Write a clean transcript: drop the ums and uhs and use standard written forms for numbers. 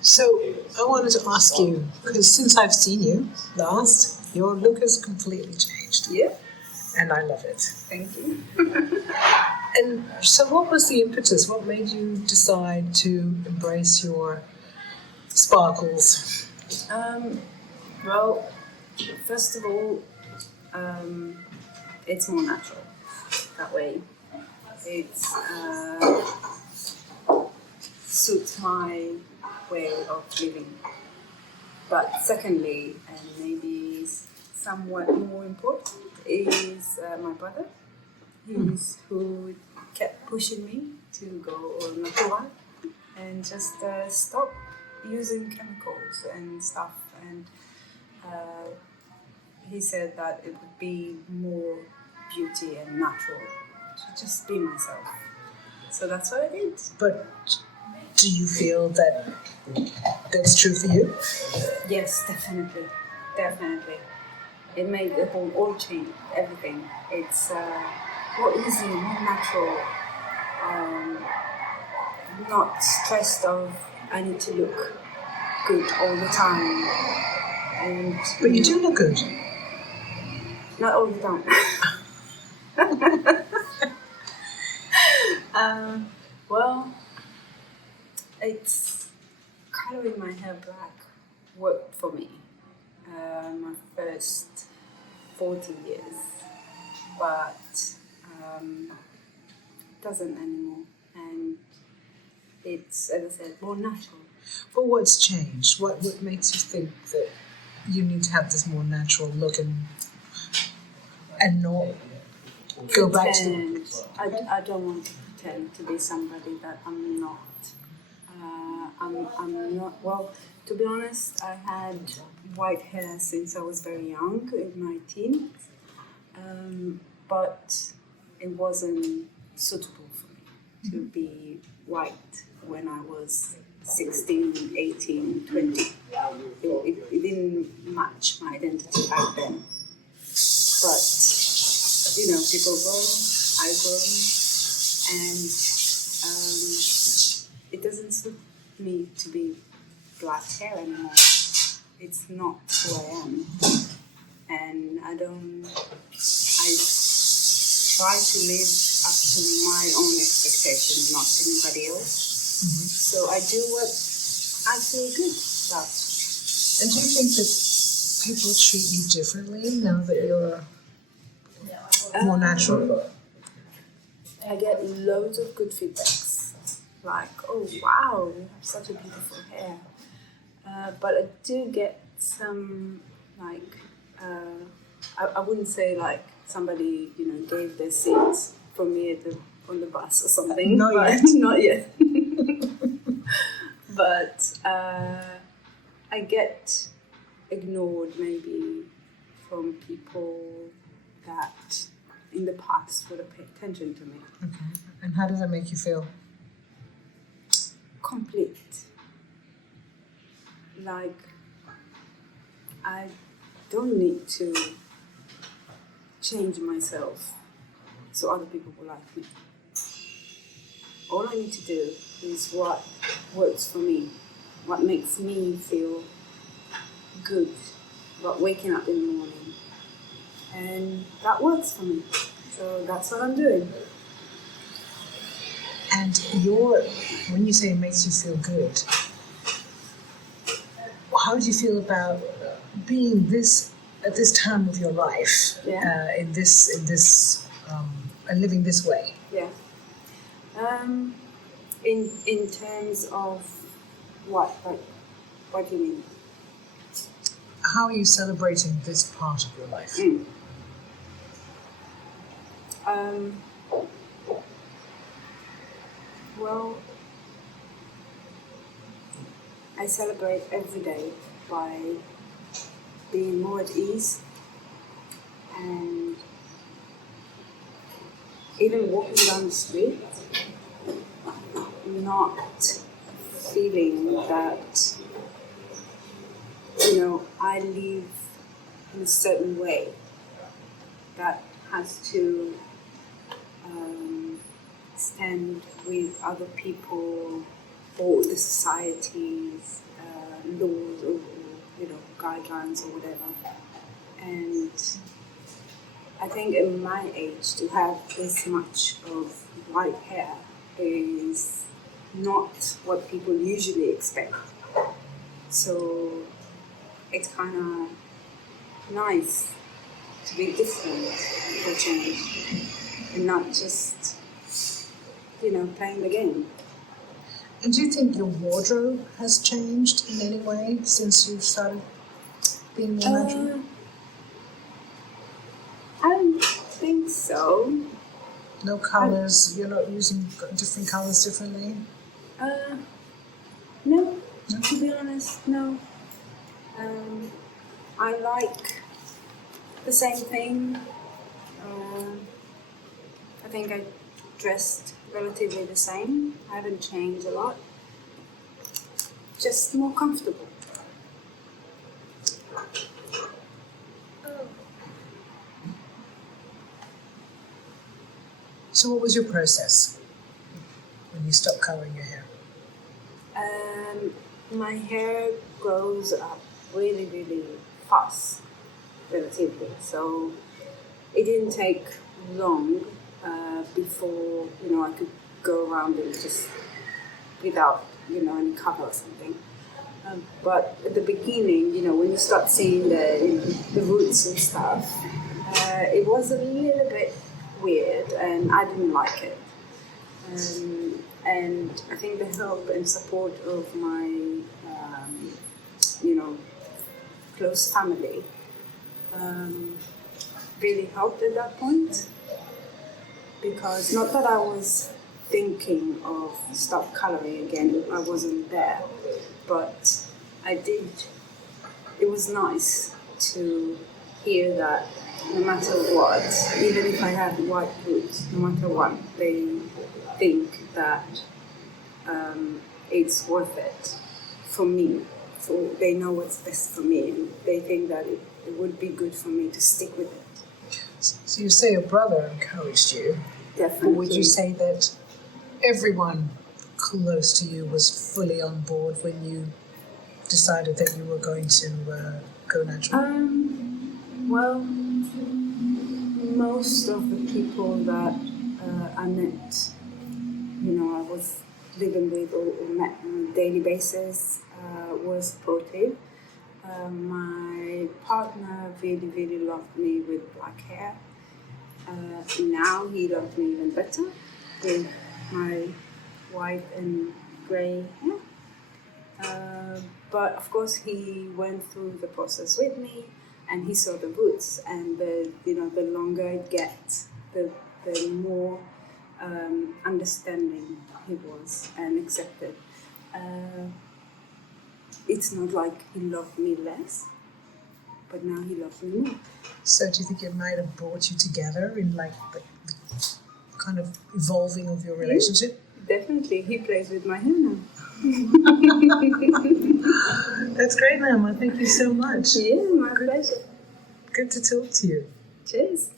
So I wanted to ask you, because since I've seen you last, your look has completely changed. Yeah. And I love it. Thank you. And so what was the impetus? What made you decide to embrace your sparkles? Well, first of all, it's more natural that way. It suits my way of living. But secondly, and maybe somewhat more important, is my brother, who kept pushing me to go all natural and just stop using chemicals and stuff. And he said that it would be more beauty and natural to just be myself. So that's what I did. But do you feel that that's true for you? Yes, definitely. It made the whole all change, everything. It's more easy, more natural. Not stressed of I need to look good all the time. And But you do look good. not all the time. Well, it's coloring my hair black worked for me. My first 40 years, but doesn't anymore. And it's, as I said, more natural. But what's changed? What makes you think that you need to have this more natural look and not go back to? I don't want to pretend to be somebody that I'm not. I'm not. Well, to be honest, I had white hair since I was very young, in my teens, but it wasn't suitable for me to be white when I was 16, 18, 20. It didn't match my identity back then. But, people grow, I grow, and it doesn't suit me to be black hair anymore. It's not who I am. And I try to live up to my own expectation, not anybody else. Mm-hmm. So I do what I feel good about. And do you think that people treat you differently now that you're more natural? I get loads of good feedbacks, like, oh wow, you have such a beautiful hair. But I do get some, like, I wouldn't say like somebody, gave their seats for me on the bus or something. Not yet. Not yet. But I get ignored maybe from people that in the past would have paid attention to me. Okay. And how does that make you feel? Complete. Like, I don't need to change myself so other people will like me. All I need to do is what works for me, what makes me feel good about waking up in the morning. And that works for me. So that's what I'm doing. And when you say it makes you feel good, how do you feel about being at this time of your life, in this and living this way? Yeah. In terms of what? Like, what do you mean? How are you celebrating this part of your life? Well, I celebrate every day by being more at ease and even walking down the street, not feeling that, I live in a certain way that has to stand with other people or the society's laws or guidelines or whatever. And I think at my age to have this much of white hair is not what people usually expect. So it's kind of nice to be different for change and not just, playing the game. And do you think your wardrobe has changed in any way since you've started being more natural? I don't think so. No colours? You're not using different colours differently? No, to be honest, no. I like the same thing. I think I dressed relatively the same. I haven't changed a lot. Just more comfortable. So what was your process when you stopped colouring your hair? My hair grows up really, really fast, relatively. So it didn't take long before I could go around it just without any cover or something. But at the beginning, when you start seeing the roots and stuff, it was a little bit weird, and I didn't like it. And I think the help and support of my, close family really helped at that point. Because not that I was thinking of start colouring again, I wasn't there, but I did. It was nice to hear that no matter what, even if I have white roots, no matter what, they think that it's worth it for me. They know what's best for me, and they think that it would be good for me to stick with it. So you say your brother encouraged you. Definitely. Or would you say that everyone close to you was fully on board when you decided that you were going to go natural? Well, most of the people that I met, I was living with or met on a daily basis were supportive. My partner really, really loved me with black hair. Now he loves me even better with my white and grey hair. But of course he went through the process with me, and he saw the roots, and the longer it gets, the more understanding he was and accepted. It's not like he loved me less, but now he loves me more. So do you think it might have brought you together in the kind of evolving of your relationship? Yeah, definitely. He plays with my hair now. That's great, Na'ama. Thank you so much. Yeah, my pleasure. Good to talk to you. Cheers.